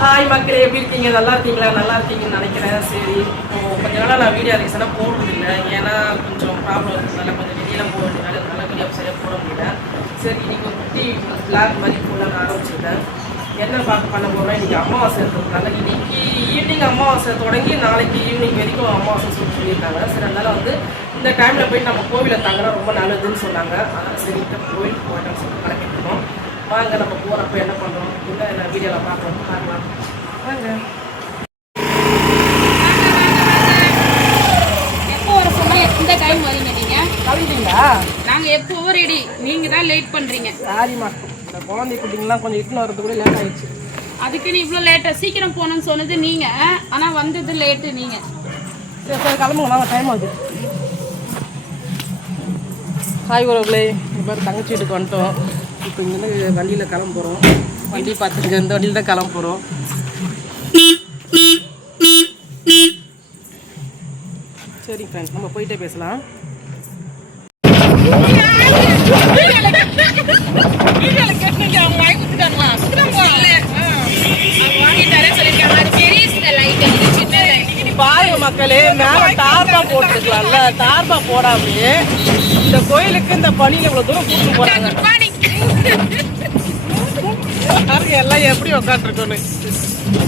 Hi மக்களே, எப்படி இருக்கீங்க? நல்லா இருக்கீங்களா? நல்லா இருக்கீங்கன்னு நினைக்கிறேன். சரி, கொஞ்ச நாளாக நான் வீடியோ ரீசனாக போடுறதில்லை. ஏன்னா கொஞ்சம் ப்ராப்ளம் இருக்கிறதுனால கொஞ்சம் வெளியெல்லாம் போட வேண்டியதுனால அதனால வீடியோ சரியாக போட முடியல. சரி, இன்றைக்கி ஒரு குட்டி பிளாக் மாதிரி போடலான்னு ஆரம்பிச்சிருக்கேன். என்ன பண்ண போகிறோம்னா, இன்றைக்கி அமாவாசை இருக்கிறதுனால இன்றைக்கி ஈவினிங் அமாவாசை தொடங்கி நாளைக்கு ஈவினிங் வரைக்கும் அமாவாசை சொல்லியிருக்காங்க. சரி, அதனால் வந்து இந்த டைமில் போய்ட்டு நம்ம கோவிலில் தங்கினா ரொம்ப நல்லதுன்னு சொன்னாங்க. அதனால் சரிட்டு கோவிலுக்கு போயிட்டோம்னு சொல்லிட்டு கிளம்பிட்டுருக்கோம். வாங்க, நம்ம போகிறப்ப என்ன பண்ணுறோம் என்ன வீடியோவில் பார்க்கலாம் பார்க்கலாம். வாங்க. எப்போ வர சொன்னால் எந்த டைம் வரீங்க நீங்கள்? கிளம்பிட்டீங்களா? நாங்கள் எப்போவும் ரெடி, நீங்கள் தான் லேட் பண்ணுறீங்க. சாரிம்மா, இந்த குழந்தை குட்டிங்கெலாம் கொஞ்சம் இட்டுன்னு வரது கூட லேட் ஆகிடுச்சு. அதுக்கு நீ இவ்வளோ லேட்டாக சீக்கிரம் போகணுன்னு சொன்னது நீங்கள், ஆனால் வந்தது லேட்டு நீங்கள். சரி சரி, கிளம்புங்க, வாங்க, டைம் ஆகுது. ஹாய் உறவுகளே, இந்த மாதிரி தங்கச்சி வீட்டுக்கு வந்துட்டோம். இப்போ இங்கேருந்து வண்டியில் கிளம்ப போகிறோம். வண்டி பார்த்துட்டு இந்த வண்டியில் தான் கிளம்ப போகிறோம். சரி ஃப்ரெண்ட்ஸ், நம்ம போயிட்டே பேசலாம். பாருங்க மக்களே, மேலே டார்பா போட்டுருக்கலாம்ல, டார்பா போடாமையே இந்த கோயிலுக்கு இந்த பணியில் இவ்வளோ தூரம் கூட்டு போகிறாங்க. எல்லாம் எப்படி உட்காந்துருக்கோன்னு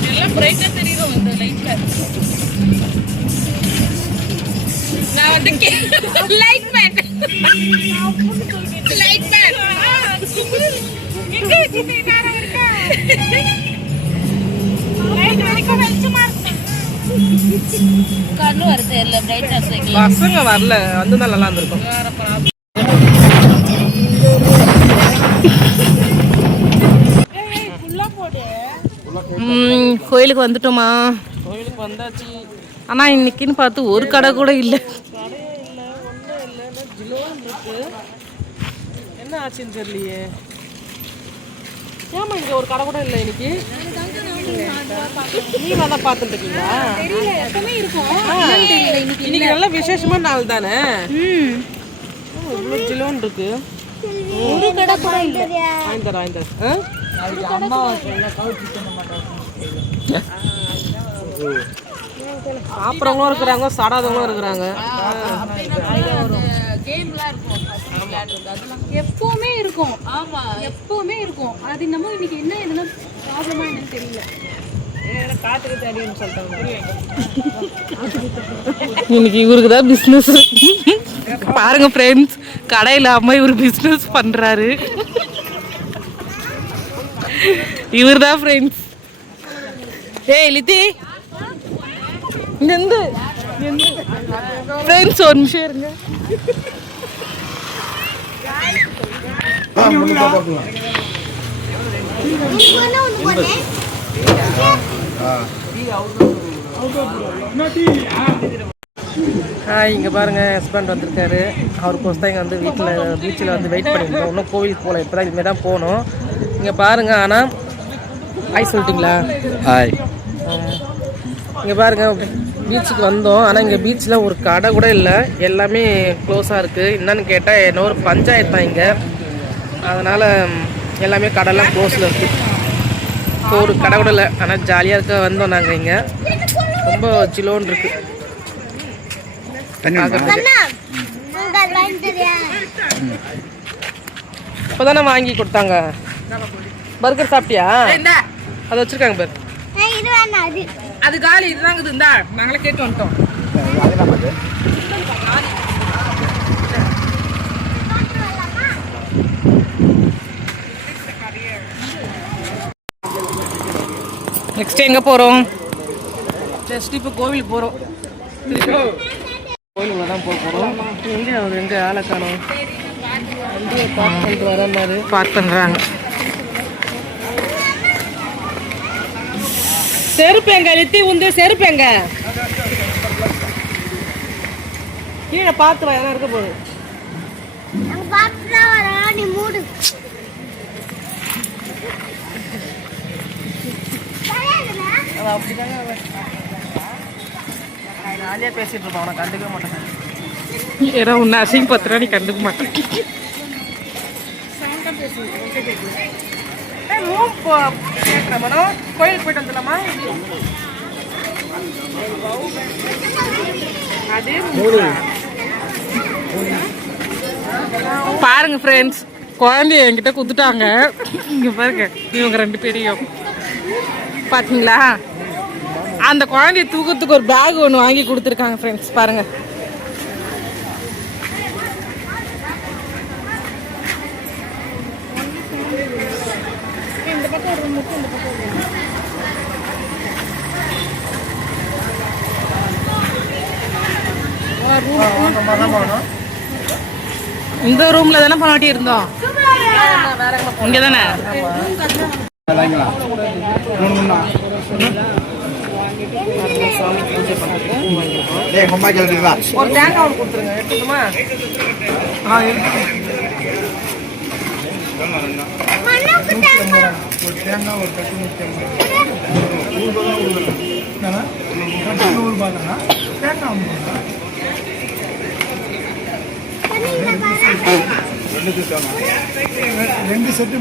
எல்லாம் பிரைட்டாக தெரியும் இந்த லைட்டில். நான் வந்து லைட் மேன் லைட் மேன் கண்ணு வருது இல்லை பிரைட்னஸ். பசங்க வரல, வந்து தான் நல்லா இருந்திருக்கும். கோயிலுக்கு வந்துட்டோமா? கோயிலுக்கு வந்தாச்சு. ஆனால் இன்னைக்குன்னு பார்த்து ஒரு கடை கூட இல்லை. கடையே இல்லை, ஒன்றும் இல்லை. ஜிலோன்னு இருக்கு. என்ன ஆச்சுன்னு தெரியலையே. ஏமா இங்கே ஒரு கடை கூட இல்லை இன்னைக்கு? நீங்க தான் பார்த்துட்டு இருக்கீங்களா? இன்னைக்கு நல்ல விசேஷமான நாள் தானே. இவ்வளோ ஜிலோன்னு இருக்கு. ஒரு கடை கூட இல்லை. வாங்கித்தரேன். சாப்பிட்றவங்களும் இருக்கிறாங்க, சாடாதவங்களும் இருக்கிறாங்க. எப்பவுமே இருக்கும். ஆமா, எப்பவுமே இருக்கும். அது நம்ம இன்னைக்கு என்ன எதுனா ப்ராப்ளமா என்னன்னு தெரியல. இன்னைக்கு இவருக்கு தான் பிஸ்னஸ் பாருங்க ஃப்ரெண்ட்ஸ். கடை இல்லாம இவர் பிஸ்னஸ் பண்றாரு. இவர் தான் ஃப்ரெண்ட்ஸ். ஏய் லித்தி, இங்க ஃப்ரெண்ட்ஸ் ஒரு நிமிஷம் இருங்க. இங்கே பாருங்க, ஹஸ்பண்ட் வந்திருக்காரு. அவருக்கோசம் தான் இங்கே வந்து பீச்சில் வந்து வெயிட் பண்ணியிருந்தோம். இன்னும் கோவிலுக்கு போகல, இப்போ தான் இதுமாரி தான் போகணும். இங்கே பாருங்க. ஆனால் ஹாய் சொல்லிட்டீங்களா? ஹாய். இங்கே பாருங்க, பீச்சுக்கு வந்தோம். ஆனால் இங்கே பீச்சில் ஒரு கடை கூட இல்லை, எல்லாமே க்ளோஸாக இருக்குது. என்னன்னு கேட்டால் என்ன ஒரு பஞ்சாயத்து தான் இங்கே, அதனால் எல்லாமே கடைலாம் க்ளோஸில் இருக்குது. இப்போ ஒரு கடை கூட இல்லை. ஆனால் ஜாலியாக இருக்க வந்தோம் நாங்கள். இங்கே ரொம்ப சிலோன்னு இருக்குது. இப்போ தானே வாங்கி கொடுத்தாங்க. பர்கர் சாப்பிட்டியா? அதை வச்சுருக்காங்க பாரு. அது காலி, இதுதாங்க இருந்தா நாங்களே கேட்டு வந்துட்டோம். நெக்ஸ்ட் எங்கே போகிறோம்? ஜஸ்ட் இப்போ கோவிலுக்கு போகிறோம். கோயிலுக்குள்ள தான் போகிறோம். எங்கே ஆளை காணோம். வண்டியை பார்க் பண்ணிட்டு வர மாதிரி பார்க் பண்ணுறாங்க. செருப்பு எங்க லித்தி? உந்து செருப்பு எங்க? கீழே பார்த்து வா, எல்லாம் இருக்க போகுது. அப்படிதாங்க ஜாலியாக பேசிட்டு இருப்பான். அவனை கண்டுக்கவே மாட்டேன். ஏன்னா உன்னை அசிங்கப்படுத்துறா, நீ கண்டுக்க மாட்டேன். ரூம் கேட்குறேன் மேடம். கோயிலுக்கு போயிட்டு வந்துடலாமா? அதே பாருங்க ஃப்ரெண்ட்ஸ், குழந்தைய என்கிட்ட குத்துட்டாங்க. இங்க பாருங்க, இவங்க 2 பேரையும் பாத்தீங்களா? அந்த குழந்தைய தூக்கத்துக்கு ஒரு பேக் ஒன்று வாங்கி கொடுத்துருக்காங்க ஃப்ரெண்ட்ஸ். பாருங்க, இந்த பக்கம் ஒரு முக்கு, இந்த பக்கம் இந்த ரூம்ல தானே பாட்டி இருந்தோம். இங்க தானே ஒரு தேங்காய் ஒன்று கொடுத்துருங்க. எடுத்துக்கணுமா? ரெண்டு செட்டு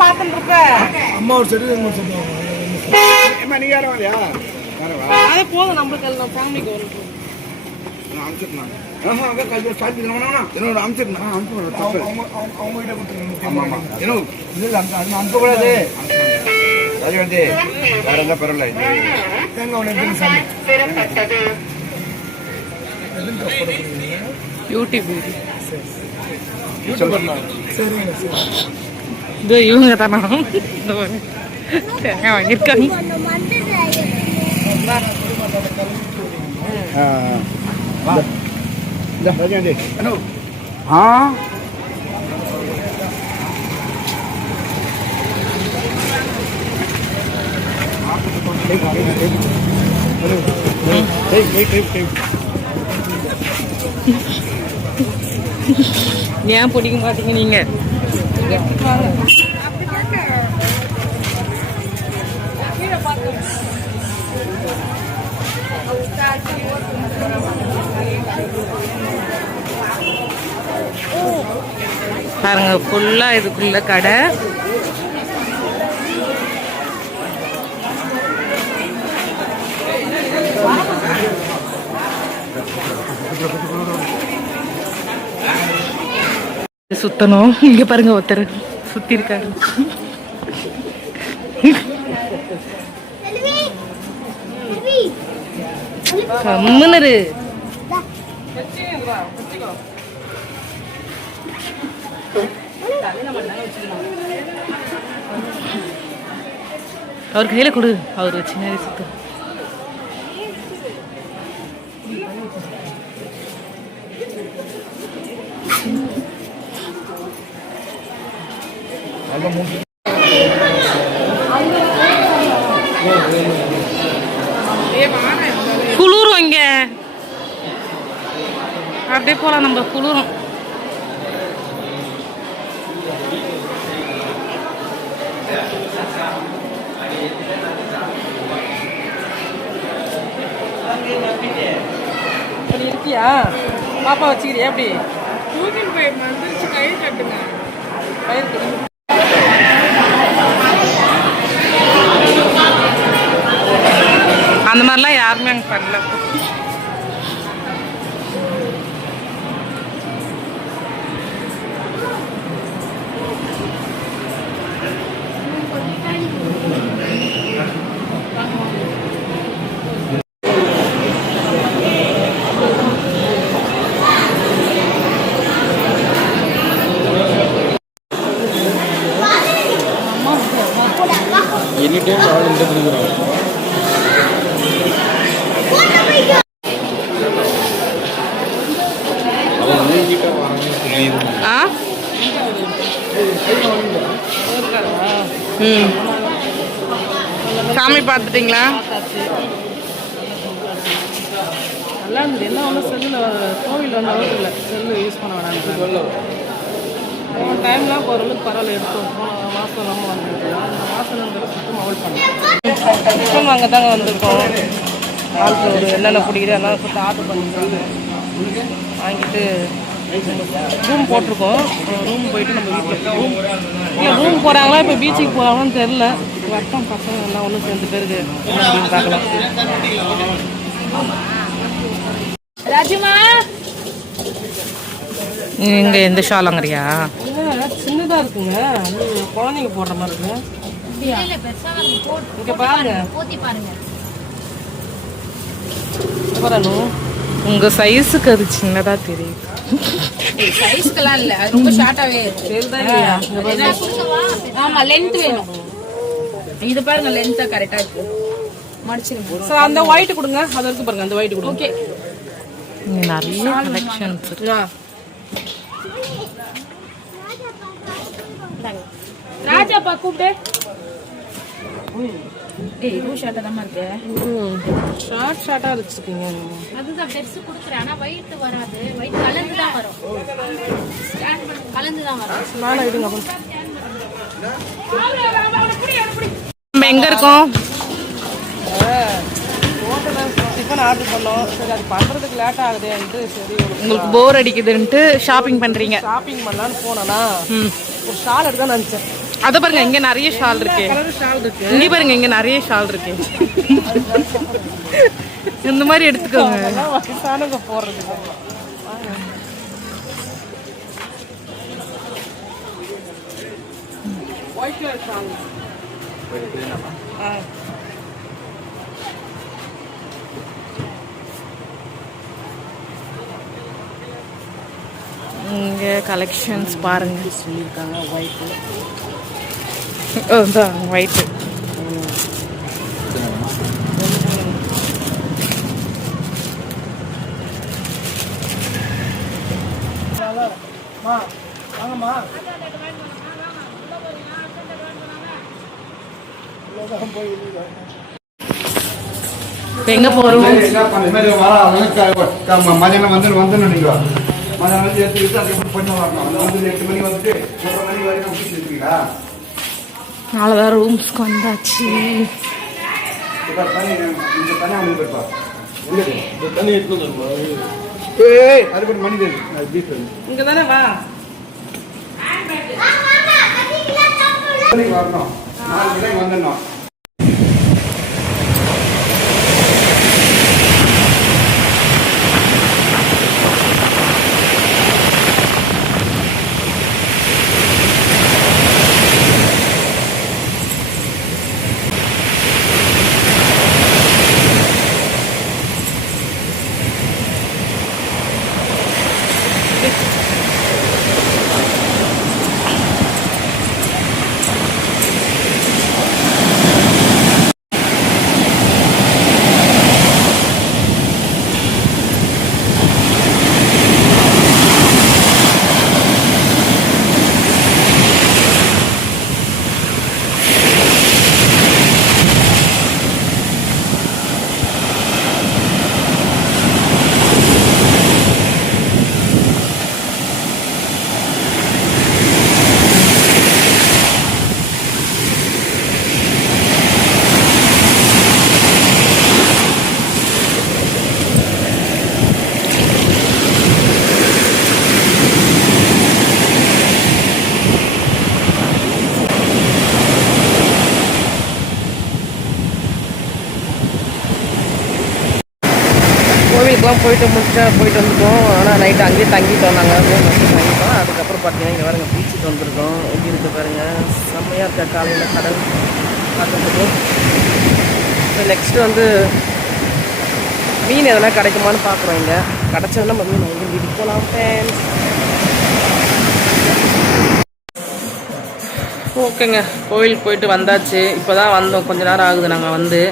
பார்த்துட்டு இருக்க அம்மா ஒரு செட்டு ஒரு செட்டு அது போதும் நம்மளுக்கு. எல்லாம் ஃபேமிலிக்கு வரும். அனுப்பக்கூடாது. வேற எந்த பரவாயில்ல. யூடியூப் சரிங்க சரி. இது இவங்க தானே தேங்காய் வாங்கியிருக்காங்க. ஏன் பிடிக்க மாட்டீங்க நீங்க? பாருங்க, ஃபுல்லா இதுக்குள்ள கடை. சுத்தணும். இங்க பாருங்க, ஒருத்தர் சுத்தி இருக்காரு. கம்முனரு. அவர் கையில கொடு, அவர் வச்சு நேரம் சுத்தம். குளிரும் இங்க, அப்படியே போலாம் நம்ம. குளிரும். இருக்கியா பாப்பா? வச்சுக்கிறியா? எப்படி தூக்கிட்டு போய் வந்துருச்சு. கயிறு கட்டுங்க. கயிறு கட்டுங்க. அந்த மாதிரிலாம் யாருமே அங்கே பண்ணல. எனி டைம் ஆள் இந்த கொடுக்குறாங்க. சாமி பார்த்துட்டீங்களா? நல்லா இருந்தது. என்ன ஒன்றும் செல்லில் கோவில் வந்து அளவுக்கு இல்லை. செல்லு யூஸ் பண்ண வேணாம். டைம்லாம் ஓரளவுக்கு பரவாயில்ல. எடுத்தோம். போன மாதம் நம்ம வந்துருக்கோம். இந்த மாதம் சுத்தமாக அவாய்ட் பண்ணோம். இப்போ அங்கே தாங்க வந்திருக்கோம். ஆளுக்கு ஒரு என்னென்ன பிடிக்குது அதெல்லாம் சுத்தம் ஆர்டர் பண்ணிருக்காங்க. வாங்கிட்டு ரூம் போட்டிருக்கோம். ரூம் போயிட்டு நம்ம வீட்டில் ரூம் போகிறாங்களா இப்போ பீச்சுக்கு போகிறாங்கன்னு தெரில. வரட்டும் பசங்க எல்லாம் ஒன்றும் சேர்ந்து பேருக்கு அப்படின்னு பார்க்கலாம். ராஜுமா இங்கே எந்த ஷாலாங்கிறியா? சின்னதாக இருக்குங்க, குழந்தைங்க போடுற மாதிரி இருக்குங்க. இங்கே பாருங்க, உங்க சைஸுக்கு அது சின்னதா தெரியுது. சைஸ்க்கெல்லாம் இல்ல, அது ரொம்ப ஷார்ட்டாவே இருக்கு. ஆமா, லென்த் வேணும். இது பாருங்க, லென்த்தா கரெக்டா இருக்கு. மடிச்சிருங்க சார். அந்த ஒயிட் கொடுங்க, அது இருக்கு பாருங்க, அந்த ஒயிட் கொடுங்க. ஓகே, நிறைய கலெக்ஷன்ஸ் இருக்கு. ராஜா பா கூப்பிட்டு. ஏய், இது ஷார்ட்டா தான் இருக்கு. ஷார்ட்டா வச்சிருக்கீங்க. அதுதான் பெருசு குடுக்குறேன், ஆனா வெயிட் வராது. வெயிட் கலந்து தான் வரும். ஸ்டாண்ட் பண்ணி கலந்து தான் வரும். நானா எடுங்க. நம்ம எங்க இருக்கோம்? டிஃபன் ஆர்டர் பண்ணோம். சரி, அது பண்றதுக்கு லேட் ஆகுதுன்ட்டு சரி உங்களுக்கு போர் அடிக்குதுன்ட்டு ஷாப்பிங் பண்றீங்க. ஷாப்பிங் பண்ணலான்னு போனோம்னா ஒரு ஷால் எடுக்க நினைச்சேன். அதை பாருங்க, இங்க நிறைய ஷால் இருக்கு. ஷால் இருக்கு இங்க பாருங்க, இங்க நிறைய ஷால் இருக்கு. இந்த மாதிரி எடுத்துக்கோங்க, வயசானவங்க போடுறதுக்கு. White colour shawl. இங்க கலெக்ஷன்ஸ் பாருங்க சொல்லியிருக்காங்க. ஒயிட் ஒயிட் எங்க போறோம்? மதியானம் வந்து நீங்க மதியானம் வந்து எடுத்துக்கிட்டு அதுக்கு பண்ண வரணும். அந்த வந்து 8 மணி வந்துட்டு 1:30 மணி வரைக்கும் வீட்டில் இருக்கீங்களா? நாளைதான் ரூம்ஸ்க்கு வந்தாச்சு. இங்க தானே வா வரணும். 4 மணிக்கு வந்துடணும். கோவிலுக்குலாம் போயிட்டு வந்துட்டோம். ஆனால் நைட்டு அங்கேயே தங்கிட்டோம். நாங்கள் ரூம் வச்சு தங்கிட்டோம். அதுக்கப்புறம் பார்த்தீங்கன்னா இங்கே பாருங்க, பீச்சுக்கு வந்துருக்கோம். எப்படி இருக்குது பாருங்கள், செம்மையாக இருக்க. காலையில் கடல் பார்க்குறதுக்கு. ஸோ நெக்ஸ்ட்டு வந்து மீன் எதனா கிடைக்குமான்னு பார்க்குறோம். இங்கே கிடச்சதுன்னா நம்ம மீன் வந்து வீட்டுக்கு போகலாம் ஃப்ரெண்ட்ஸ். ஓகேங்க, கோவிலுக்கு போயிட்டு வந்தாச்சு. இப்போ தான் வந்தோம், கொஞ்ச நேரம் ஆகுது நாங்கள் வந்து.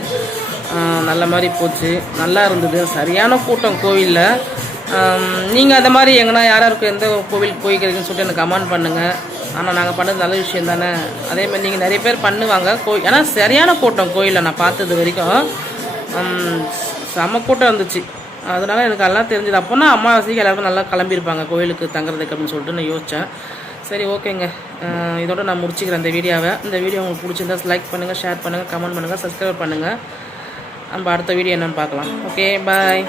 நல்ல மாதிரி போச்சு, நல்லா இருந்தது. சரியான கூட்டம் கோவிலில். நீங்கள் அந்த மாதிரி எங்கன்னா யாராருக்கு எந்த கோவிலுக்கு போய்க்கிறீங்கன்னு சொல்லிட்டு எனக்கு கமெண்ட் பண்ணுங்கள். ஆனால் நாங்கள் பண்ணது நல்ல விஷயம் தானே. அதேமாதிரி நீங்கள் நிறைய பேர் பண்ணுவாங்க ஏன்னா சரியான கூட்டம் கோயிலில் நான் பார்த்தது வரைக்கும். செம்ம கூட்டம் இருந்துச்சு. அதனால் எனக்கு எல்லாம் தெரிஞ்சது. அப்போனா அமாவாசைக்கு எல்லாருக்கும் நல்லா கிளம்பியிருப்பாங்க கோயிலுக்கு தங்குறதுக்கு அப்படின்னு சொல்லிட்டு நான் யோசித்தேன். சரி, ஓகேங்க, இதோட நான் முடிச்சுக்கிறேன் இந்த வீடியோவை. இந்த வீடியோ உங்களுக்கு பிடிச்சிருந்தா லைக் பண்ணுங்கள், ஷேர் பண்ணுங்கள், கமெண்ட் பண்ணுங்கள், சப்ஸ்கிரைப் பண்ணுங்கள். நம்ம அடுத்த வீடியோ என்னென்னு பார்க்கலாம். ஓகே, பாய்.